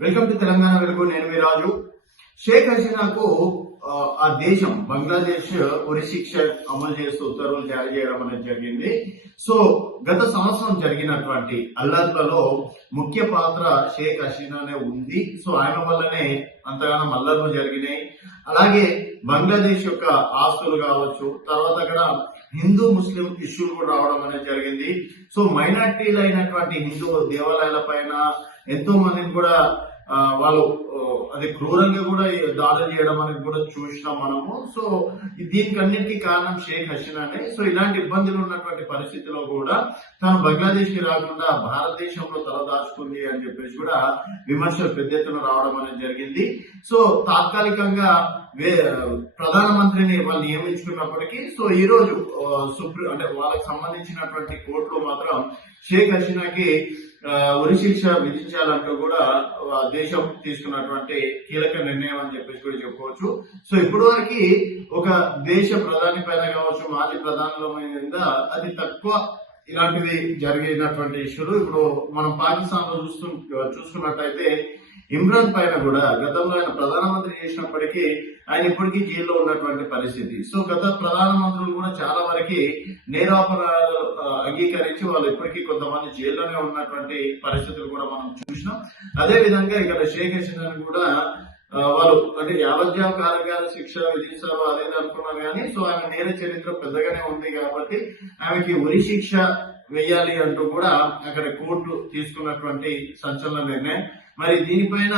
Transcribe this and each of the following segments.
Welcome to Telangana వెలుగు. నేను మీ రాజు. షేక్ హసీనాకు ఆ, దేశం బంగ్లాదేశ్ ఉరి శిక్ష అమలు చేస్తూ ఉత్తర్వులు జారీ చేయడం అనేది జరిగింది. సో గత సంవత్సరం జరిగినటువంటి అల్లర్లలో ముఖ్య పాత్ర షేక్ హసీనానే ఉంది. సో ఆయన వల్లనే అంతగానం అల్లర్లు జరిగినాయి. అలాగే బంగ్లాదేశ్ యొక్క ఆస్తులు కావచ్చు తర్వాత అక్కడ హిందూ ముస్లిం ఇష్యూలు కూడా రావడం అనేది జరిగింది. సో మైనార్టీలు అయినటువంటి హిందూ దేవాలయాల పైన ఎంతో మందిని కూడా వాళ్ళు అది క్రూరంగా కూడా దాడి చేయడం అనేది కూడా చూసినాం మనము. సో దీనికి అన్నిటికీ కారణం షేక్ హసీనానే. సో ఇలాంటి ఇబ్బందులు ఉన్నటువంటి పరిస్థితిలో కూడా తాను బంగ్లాదేశ్కి రాకుండా భారతదేశంలో తలదాచుకుంది అని చెప్పేసి కూడా విమర్శలు పెద్ద ఎత్తున రావడం అనేది జరిగింది. సో తాత్కాలికంగా వే ప్రధానమంత్రిని వాళ్ళు నియమించుకున్నప్పటికీ సో ఈ రోజు సుప్రీం అంటే వాళ్ళకి సంబంధించినటువంటి కోర్టులో మాత్రం షేక్ హసీనాకి ఉరిశిక్ష విధించాలంటూ కూడా దేశం తీసుకున్నటువంటి కీలక నిర్ణయం అని చెప్పేసి కూడా చెప్పుకోవచ్చు. సో ఇప్పటి వరకు ఒక దేశ ప్రధాని పైన కావచ్చు మాజీ ప్రధానుల మీద అతి తక్కువ ఇలాంటివి జరిగినటువంటి ఇష్యూలు. ఇప్పుడు మనం పాకిస్తాన్లో చూస్తు చూసుకున్నట్టయితే ఇమ్రాన్ పైన కూడా గతంలో ఆయన ప్రధానమంత్రి చేసినప్పటికీ ఆయన ఇప్పటికీ జైల్లో ఉన్నటువంటి పరిస్థితి. సో గత ప్రధానమంత్రులు కూడా చాలా వరకు నేరాపరా అంగీకరించి వాళ్ళు ఇప్పటికీ కొంతమంది జైల్లోనే ఉన్నటువంటి పరిస్థితులు కూడా మనం చూసినాం. అదే విధంగా ఇక్కడ షేక్ హసీనాని కూడా వాళ్ళు అంటే యావజ్జీవ కారాగార శిక్ష విధించారు అదేది అనుకున్నారు కానీ సో ఆమె నేర చరిత్ర పెద్దగానే ఉంది కాబట్టి ఆమెకి ఉరి శిక్ష వేయాలి అంటూ కూడా అక్కడ కోర్టు తీసుకున్నటువంటి సంచలన నిర్ణయం. మరి దీనిపైన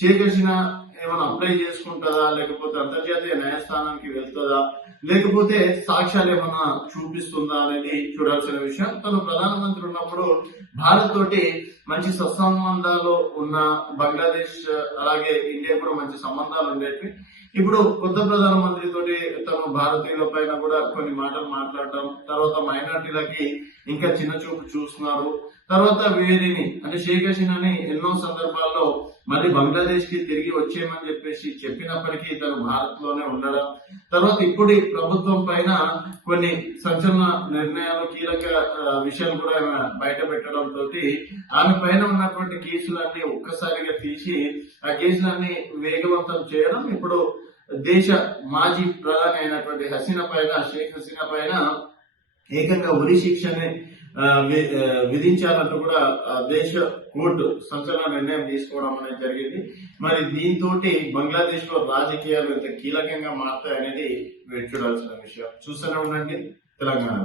షేక్ హసీనా ఏమైనా అప్లై చేసుకుంటుందా? లేకపోతే అంతర్జాతీయ న్యాయస్థానానికి వెళ్తుందా? లేకపోతే సాక్ష్యాలు ఏమైనా చూపిస్తుందా అనేది చూడాల్సిన విషయం. తను ప్రధానమంత్రి ఉన్నప్పుడు భారత్ తోటి మంచి సత్సంబంధాలు ఉన్న బంగ్లాదేశ్ అలాగే ఇండియా కూడా మంచి సంబంధాలు ఉండేవి ఇప్పుడు కొత్త ప్రధానమంత్రి తోటి తను భారతీయుల పైన కూడా కొన్ని మాటలు మాట్లాడటం తర్వాత మైనార్టీలకి ఇంకా చిన్న చూపు చూస్తున్నారు. తర్వాత వీరిని అంటే షేక్ హసీనాని ఎన్నో సందర్భాల్లో మళ్ళీ బంగ్లాదేశ్కి తిరిగి వచ్చేయమని చెప్పేసి చెప్పినప్పటికీ తను భారత్లోనే ఉండడం. తర్వాత ఇప్పుడు ప్రభుత్వం పైన కొన్ని సంచలన నిర్ణయాలు కీలక విషయాలు కూడా బయట పెట్టడం తోటి ఆమె పైన ఉన్నటువంటి కేసులన్నీ ఒక్కసారిగా తీసి ఆ కేసులన్నీ వేగవంతం చేయడం ఇప్పుడు దేశ మాజీ ప్రధాని అయినటువంటి హసీనా పైన షేక్ హసీనా పైన ఏకంగా ఉరి శిక్షని విధించాలంటూ కూడా ఆ, దేశ కోర్టు సంచలన నిర్ణయం తీసుకోవడం అనేది జరిగింది. మరి దీంతో బంగ్లాదేశ్లో రాజకీయాలు ఎంత కీలకంగా మారుతాయనేది వేచి చూడాల్సిన విషయం. చూస్తూనే ఉండండి. తెలంగాణ